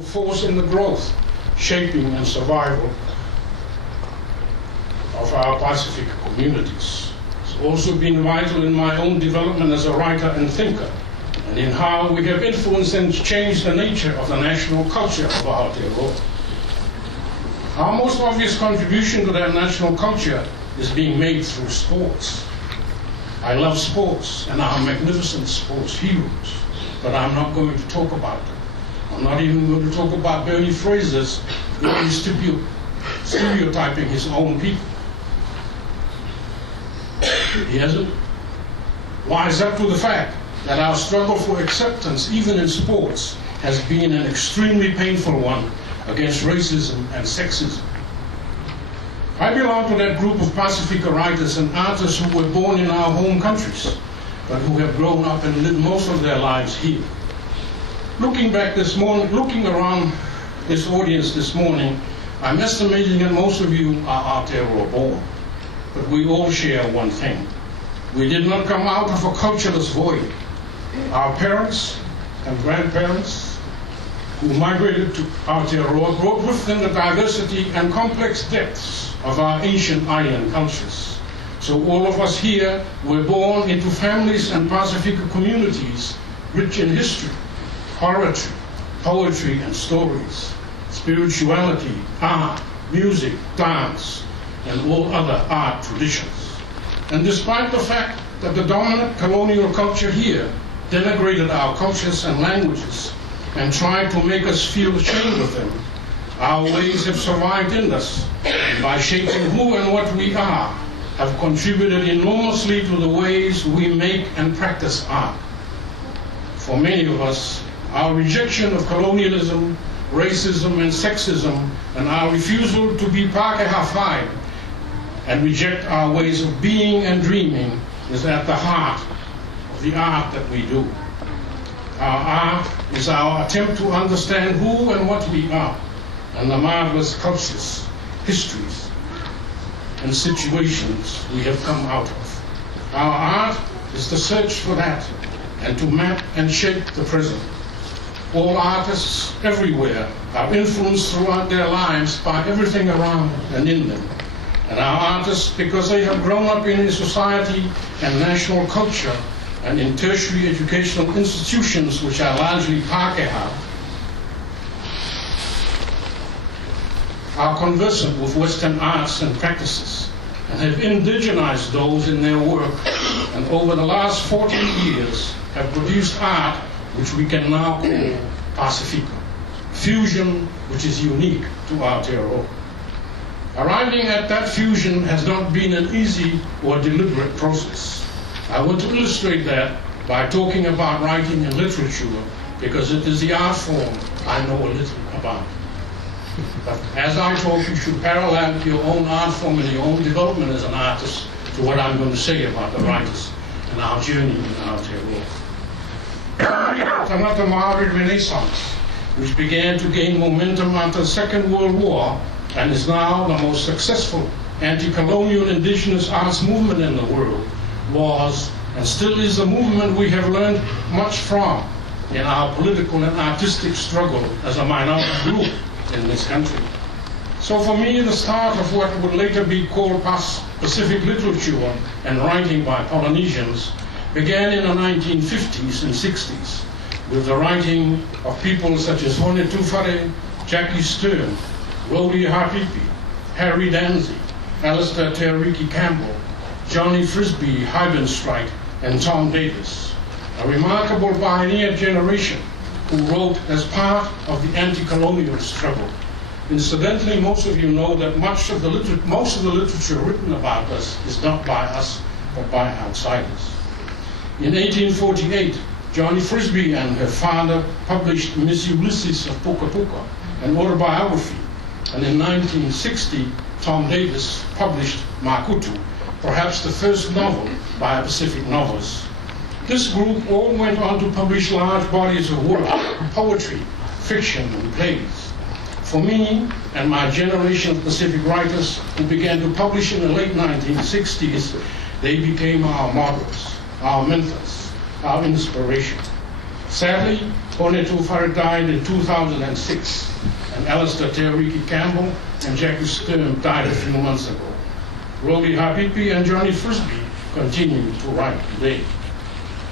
force in the growth, shaping and survival of our Pasifika communities. It's also been vital in my own development as a writer and thinker, and in how we have influenced and changed the nature of the national culture of Aotearoa. Our most obvious contribution to that national culture is being made through sports. I love sports and our magnificent sports heroes, but I'm not going to talk about them. I'm not even going to talk about Bernie Fraser's stereotyping his own people. He hasn't wised up to the fact that our struggle for acceptance, even in sports, has been an extremely painful one against racism and sexism. I belong to that group of Pasifika writers and artists who were born in our home countries, but who have grown up and lived most of their lives here. Looking back this morning, looking around this audience this morning, I'm estimating that most of you are Aotearoa born, but we all share one thing. We did not come out of a cultureless void. Our parents and grandparents who migrated to Aotearoa brought with them the diversity and complex depths of our ancient island cultures. So all of us here were born into families and Pasifika communities rich in history, oratory, poetry and stories, spirituality, art, music, dance, and all other art traditions. And despite the fact that the dominant colonial culture here denigrated our cultures and languages and tried to make us feel ashamed of them, our ways have survived in us, and by shaping who and what we are, have contributed enormously to the ways we make and practice art. For many of us, our rejection of colonialism, racism and sexism, and our refusal to be Pākehā and reject our ways of being and dreaming is at the heart of the art that we do. Our art is our attempt to understand who and what we are, and the marvelous cultures, histories, and situations we have come out of. Our art is the search for that, and to map and shape the present. All artists everywhere are influenced throughout their lives by everything around and in them. And our artists, because they have grown up in a society and national culture and in tertiary educational institutions which are largely Pākehā, are conversant with Western arts and practices and have indigenized those in their work, and over the last 40 years have produced art which we can now call Pasifika, fusion which is unique to Aotearoa. Arriving at that fusion has not been an easy or deliberate process. I want to illustrate that by talking about writing and literature, because it is the art form I know a little about. But as I talk, you should parallel your own art form and your own development as an artist to what I'm going to say about the writers and our journey in Aotearoa. Tangata Maori Renaissance, which began to gain momentum after the Second World War and is now the most successful anti-colonial indigenous arts movement in the world, was and still is a movement we have learned much from in our political and artistic struggle as a minority group in this country. So for me, the start of what would later be called Pacific literature and writing by Polynesians began in the 1950s and 60s with the writing of people such as Hone Tufare, Jackie Stern, Rodi Hapipi, Harry Danzy, Alistair Teriki Campbell, Johnny Frisbee Heidenstreit, and Tom Davis, a remarkable pioneer generation who wrote as part of the anti-colonial struggle. Incidentally, most of you know that most of the literature written about us is not by us, but by outsiders. In 1848, Johnny Frisbee and her father published Miss Ulysses of Puka Puka, an autobiography, and in 1960, Tom Davis published Makutu, perhaps the first novel by a Pacific novelist. This group all went on to publish large bodies of work, poetry, fiction, and plays. For me and my generation of Pacific writers who began to publish in the late 1960s, they became our models, our mentors, our inspiration. Sadly, Onetu Farah died in 2006, and Alistair Teriki Campbell and Jackie Sturm died a few months ago. Roby Habibi and Johnny Frisbee continue to write today.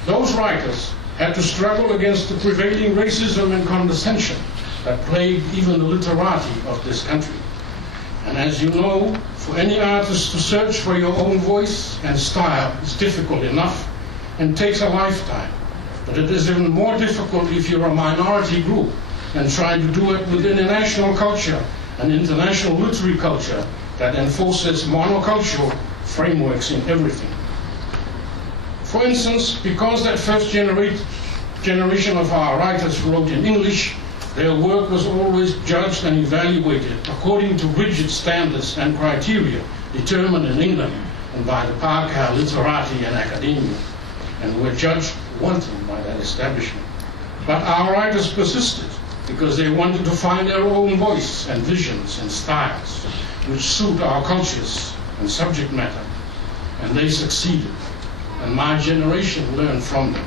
Those writers had to struggle against the prevailing racism and condescension that plagued even the literati of this country. And as you know, for any artist to search for your own voice and style is difficult enough and takes a lifetime. But it is even more difficult if you're a minority group and try to do it within a national culture, an international literary culture that enforces monocultural frameworks in everything. For instance, because that first generation of our writers wrote in English, their work was always judged and evaluated according to rigid standards and criteria determined in England and by the Parker literati and academia, and were judged wanton by that establishment. But our writers persisted because they wanted to find their own voice and visions and styles which suit our cultures and subject matter, and they succeeded, and my generation learned from them.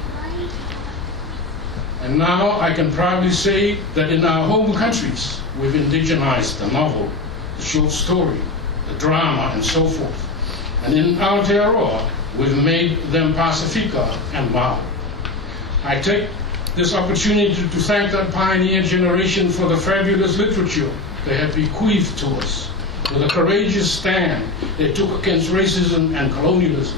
And now I can proudly say that in our home countries, we've indigenized the novel, the short story, the drama, and so forth. And in Aotearoa, we've made them Pasifika and Mau. I take this opportunity to thank that pioneer generation for the fabulous literature they have bequeathed to us, for the courageous stand they took against racism and colonialism,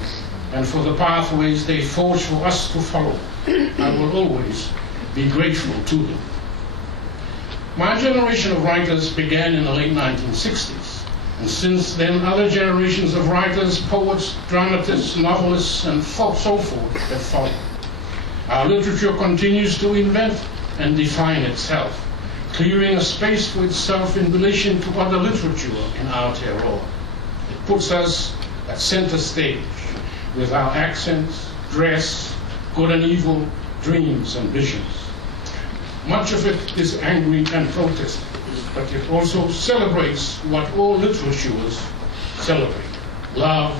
and for the pathways they forged for us to follow. I will always be grateful to them. My generation of writers began in the late 1960s, and since then other generations of writers, poets, dramatists, novelists, and so forth have followed. Our literature continues to invent and define itself, clearing a space for itself in relation to other literature in Aotearoa. It puts us at center stage with our accents, dress, good and evil, dreams and visions. Much of it is angry and protesting, but it also celebrates what all literatures celebrate: love,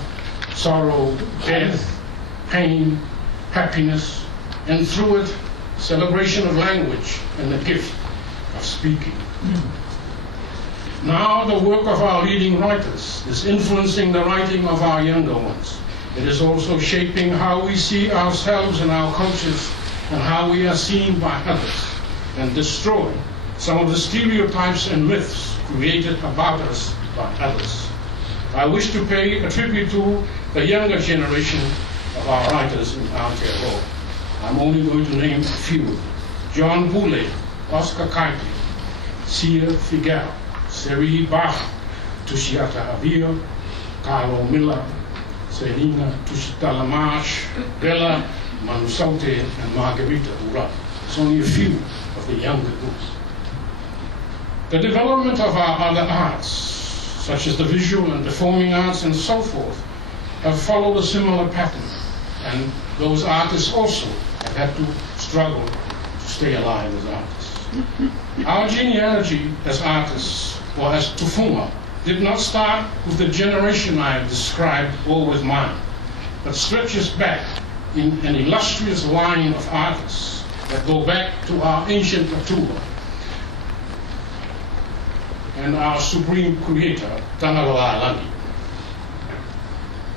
sorrow, death, pain, happiness, and through it, celebration of language and the gift of speaking. Now the work of our leading writers is influencing the writing of our younger ones. It is also shaping how we see ourselves and our cultures and how we are seen by others, and destroy some of the stereotypes and myths created about us by others. I wish to pay a tribute to the younger generation of our writers in Aotearoa. I'm only going to name a few: John Boulay, Oscar Kaite, Sia Figueroa, Seri Baja, Tushiata Avia, Carlo Miller, Selina Tushitalamarsh, Bella Manusaute, and Margarita Ura. It's only a few of the younger groups. The development of our other arts, such as the visual and performing arts and so forth, have followed a similar pattern, and those artists also have had to struggle to stay alive as artists. Our genealogy as artists, or as tufuma, did not start with the generation I have described or with mine, but stretches back in an illustrious line of artists that go back to our ancient Atua and our supreme creator, Tangaloa.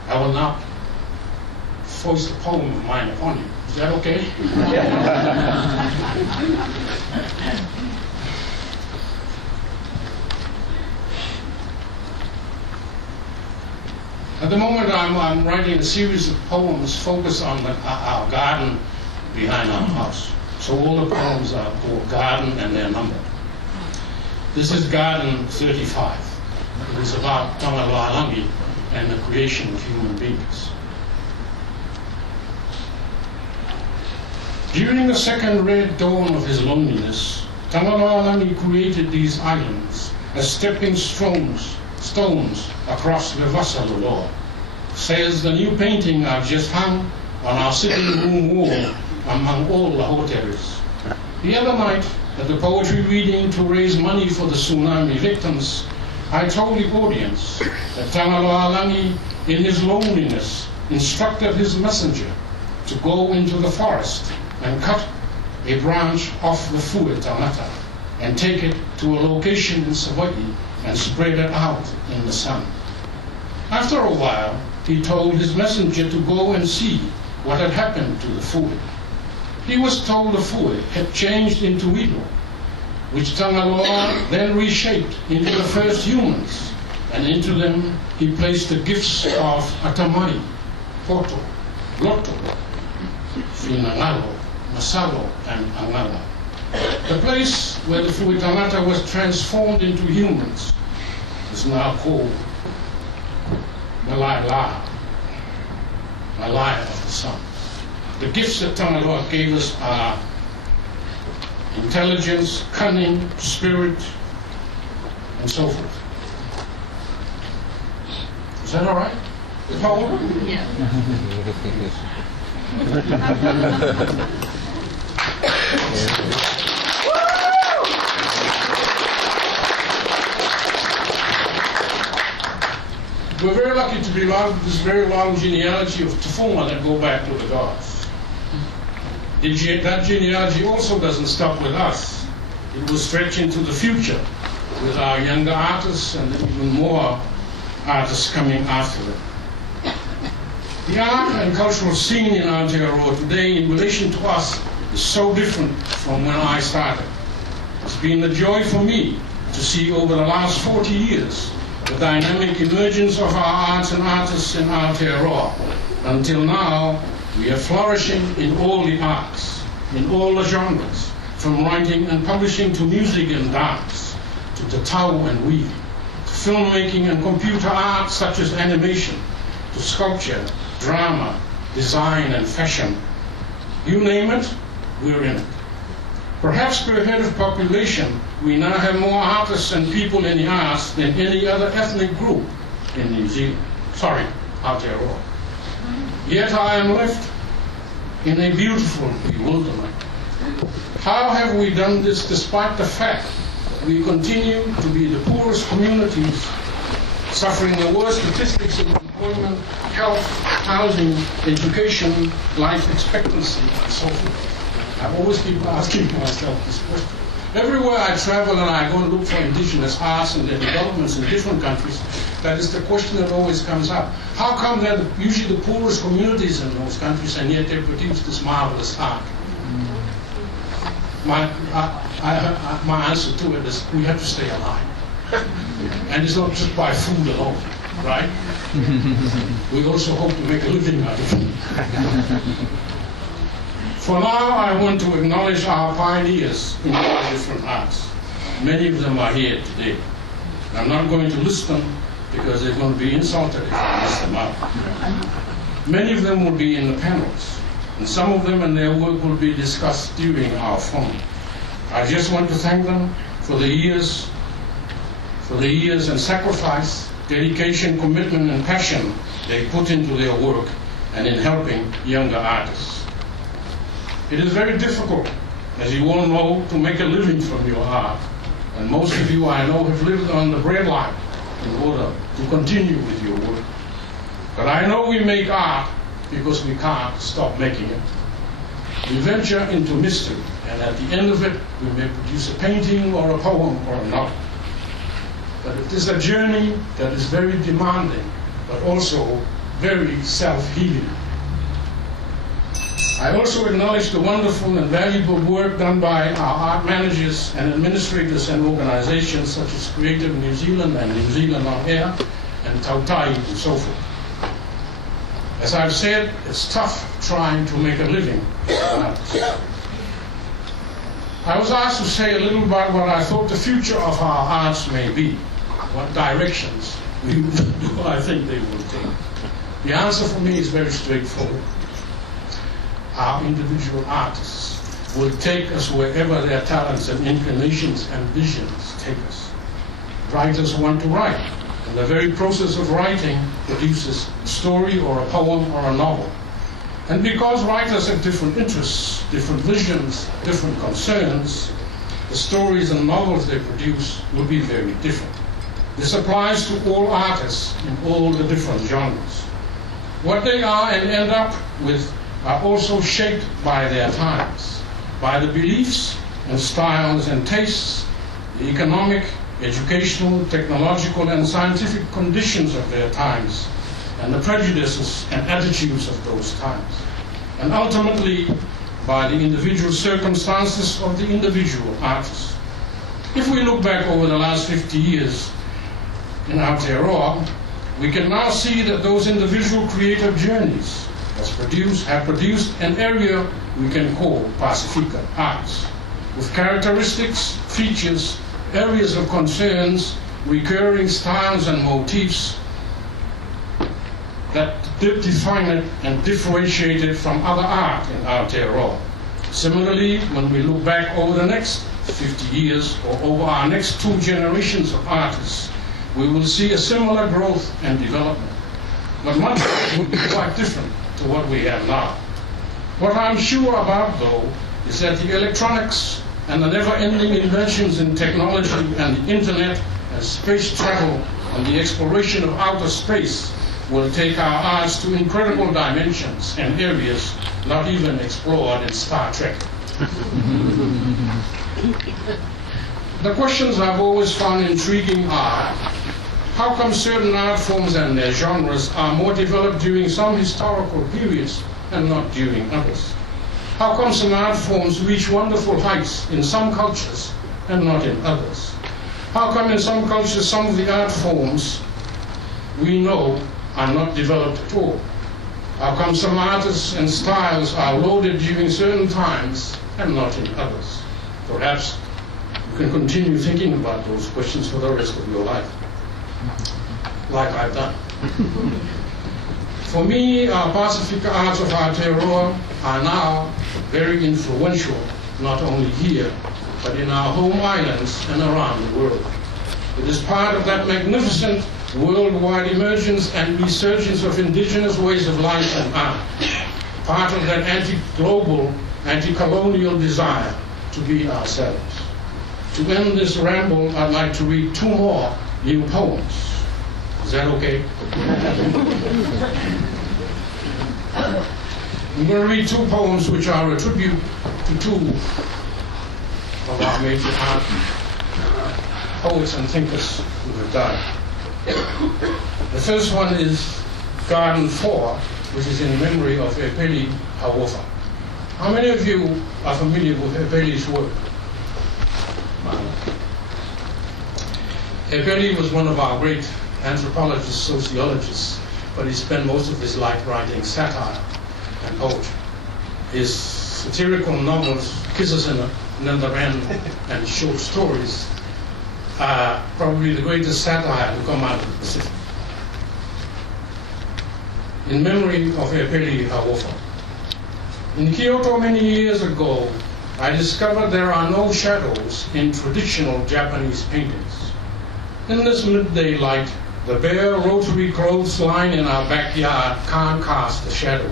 I will now foist a poem of mine upon you. Is that okay? At the moment, I'm writing a series of poems focused on our garden behind our house. So all the poems are called garden and they're numbered. This is Garden 35. It is about Tangaloa and the creation of human beings. During the second red dawn of his loneliness, Tangaloa created these islands as stepping stones across the Vasaloloa, says the new painting I've just hung on our sitting room wall among all the hotels. The other night, at the poetry reading to raise money for the tsunami victims, I told the audience that Tangaloa in his loneliness, instructed his messenger to go into the forest and cut a branch of the Fue Tangata, and take it to a location in Savoy and spread it out in the sun. After a while, he told his messenger to go and see what had happened to the Fue. He was told the Fue had changed into Ido, which Tangaloa then reshaped into the first humans, and into them he placed the gifts of Atamai, Poto, Loto, Finangalo, Masalo, and Angala. The place where the Fue Tangata was transformed into humans is now called Malai of the sun. The gifts that Tangaloa gave us are intelligence, cunning, spirit, and so forth. Is that all right? Paul? Yeah. We're very lucky to belong to this very long genealogy of Tufuma that go back to the gods. That genealogy also doesn't stop with us. It will stretch into the future with our younger artists and even more artists coming after them. The art and cultural scene in Aotearoa today in relation to us is so different from when I started. It's been a joy for me to see over the last 40 years the dynamic emergence of our arts and artists in Aotearoa. Until now, we are flourishing in all the arts, in all the genres, from writing and publishing to music and dance, to the tau and weaving, to filmmaking and computer art such as animation, to sculpture, drama, design and fashion. You name it, we're in it. Perhaps per head of population, we now have more artists and people in the arts than any other ethnic group in New Zealand. Sorry, Aotearoa. Yet I am left in a beautiful bewilderment. How have we done this despite the fact that we continue to be the poorest communities, suffering the worst statistics in employment, health, housing, education, life expectancy, and so forth? I always keep asking myself this question. Everywhere I travel and I go and look for indigenous arts and their developments in different countries, that is the question that always comes up. How come they're usually the poorest communities in those countries and yet they produce this marvelous art? My answer to it is we have to stay alive. And it's not just by food alone, right? We also hope to make a living out of it. For now, I want to acknowledge our pioneers in all different arts. Many of them are here today. I'm not going to list them because they're going to be insulted if I list them out. Many of them will be in the panels, and some of them and their work will be discussed during our forum. I just want to thank them for the years and sacrifice, dedication, commitment, and passion they put into their work and in helping younger artists. It is very difficult, as you all know, to make a living from your art. And most of you, I know, have lived on the breadline in order to continue with your work. But I know we make art because we can't stop making it. We venture into mystery, and at the end of it, we may produce a painting or a poem or a novel. But it is a journey that is very demanding, but also very self-healing. I also acknowledge the wonderful and valuable work done by our art managers and administrators and organizations such as Creative New Zealand and New Zealand On Air and Tautai and so forth. As I've said, it's tough trying to make a living as an artist. I was asked to say a little about what I thought the future of our arts may be, what directions I think they will take. The answer for me is very straightforward. Our individual artists will take us wherever their talents and inclinations and visions take us. Writers want to write, and the very process of writing produces a story or a poem or a novel. And because writers have different interests, different visions, different concerns, the stories and novels they produce will be very different. This applies to all artists in all the different genres. What they are and end up with are also shaped by their times, by the beliefs and styles and tastes, the economic, educational, technological, and scientific conditions of their times, and the prejudices and attitudes of those times, and ultimately by the individual circumstances of the individual artist. If we look back over the last 50 years in Aotearoa, we can now see that those individual creative journeys have produced an area we can call Pasifika arts, with characteristics, features, areas of concerns, recurring styles and motifs that define it and differentiate it from other art in Aotearoa. Similarly, when we look back over the next 50 years or over our next 2 generations of artists, we will see a similar growth and development. But much would be quite different to what we have now. What I'm sure about, though, is that the electronics and the never-ending inventions in technology and the internet and space travel and the exploration of outer space will take our arts to incredible dimensions and areas not even explored in Star Trek. The questions I've always found intriguing are, how come certain art forms and their genres are more developed during some historical periods and not during others? How come some art forms reach wonderful heights in some cultures and not in others? How come in some cultures some of the art forms we know are not developed at all? How come some artists and styles are loaded during certain times and not in others? Perhaps you can continue thinking about those questions for the rest of your life, like I've done. For me, our Pasifika arts of Aotearoa are now very influential, not only here, but in our home islands and around the world. It is part of that magnificent worldwide emergence and resurgence of indigenous ways of life and art, part of that anti-global, anti-colonial desire to be ourselves. To end this ramble, I'd like to read 2 more new poems. Is that okay? I'm going to read 2 poems which are a tribute to 2 of our major art poets and thinkers who have died. The first one is Garden 4, which is in memory of Epeli Hauofa. How many of you are familiar with Epeli's work? Epeli was one of our great anthropologists, sociologists, but he spent most of his life writing satire and poetry. His satirical novels, Kisses in the Rand, and short stories are probably the greatest satire to come out of the Pacific. In memory of Epeli Hauofa. In Kyoto many years ago, I discovered there are no shadows in traditional Japanese paintings. In this midday light, the bare rotary clothesline in our backyard can't cast a shadow.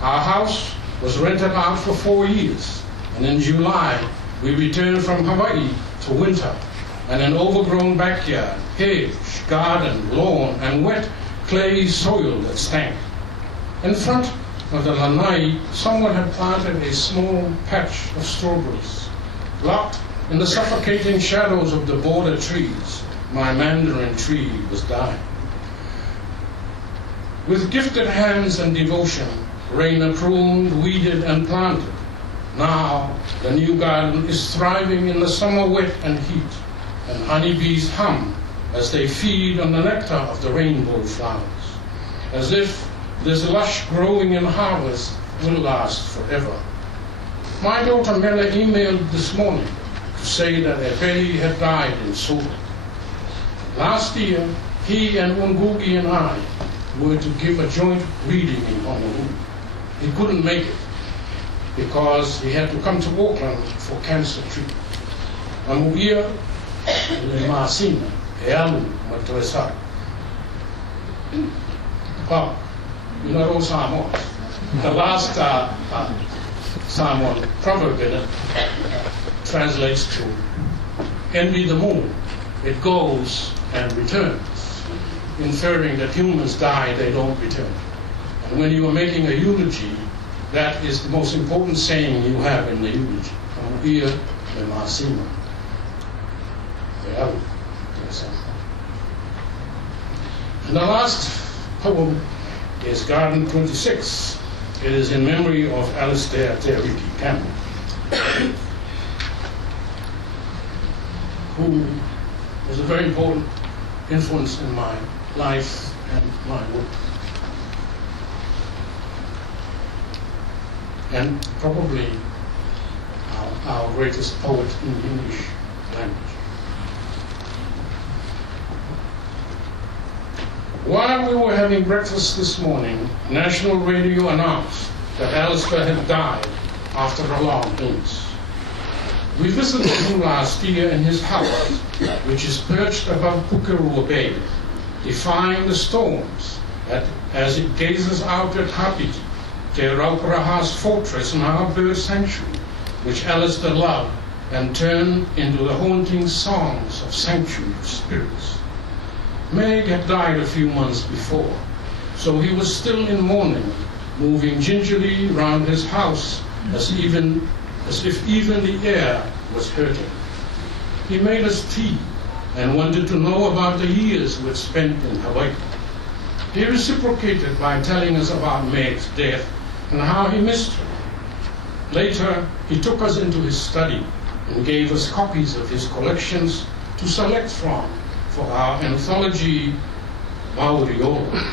Our house was rented out for 4 years, and in July, we returned from Hawaii to winter, and an overgrown backyard, hedge, garden, lawn, and wet clay soil that stank. In front of the lanai, someone had planted a small patch of strawberries. Locked in the suffocating shadows of the border trees, my mandarin tree was dying. With gifted hands and devotion, Raina pruned, weeded, and planted. Now the new garden is thriving in the summer wet and heat, and honeybees hum as they feed on the nectar of the rainbow flowers, as if this lush growing in harvest will last forever. My daughter Mela emailed this morning to say that Epeli had died in Soho. Last year, he and Ungugi and I were to give a joint reading in Honolulu. He couldn't make it because he had to come to Auckland for cancer treatment. Amuia le Masina, e alu matoesa. Well, you're not all Samoans. The last Samoan proverb in it translates to envy the moon. It goes and returns, inferring that humans die, they don't return. And when you are making a eulogy, that is the most important saying you have in the eulogy. Ia me masima. And the last poem is Garden 26. It is in memory of Alistair Teriki Campbell, who was a very important influence in my life and my work. And probably our greatest poet in the English language. While we were having breakfast this morning, National Radio announced that Alistair had died after a long illness. We visited him last year in his house, which is perched above Pukerua Bay, defying the storms as it gazes out at Hapiti, Te Rauparaha's fortress and our bird sanctuary, which Alistair loved and turned into the haunting songs of sanctuary of spirits. Meg had died a few months before, so he was still in mourning, moving gingerly round his house as if even the air was hurting. He made us tea and wanted to know about the years we had spent in Hawaii. He reciprocated by telling us about Meg's death and how he missed her. Later, he took us into his study and gave us copies of his collections to select from for our anthology, Mauriola.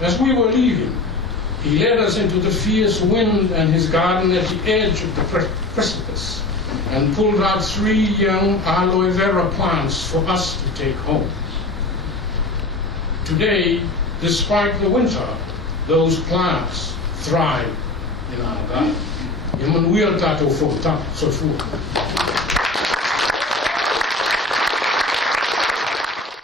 As we were leaving, he led us into the fierce wind and his garden at the edge of the precipice and pulled out 3 young aloe vera plants for us to take home. Today, despite the winter, those plants thrive in our garden. Emmanuel Tato Fota, so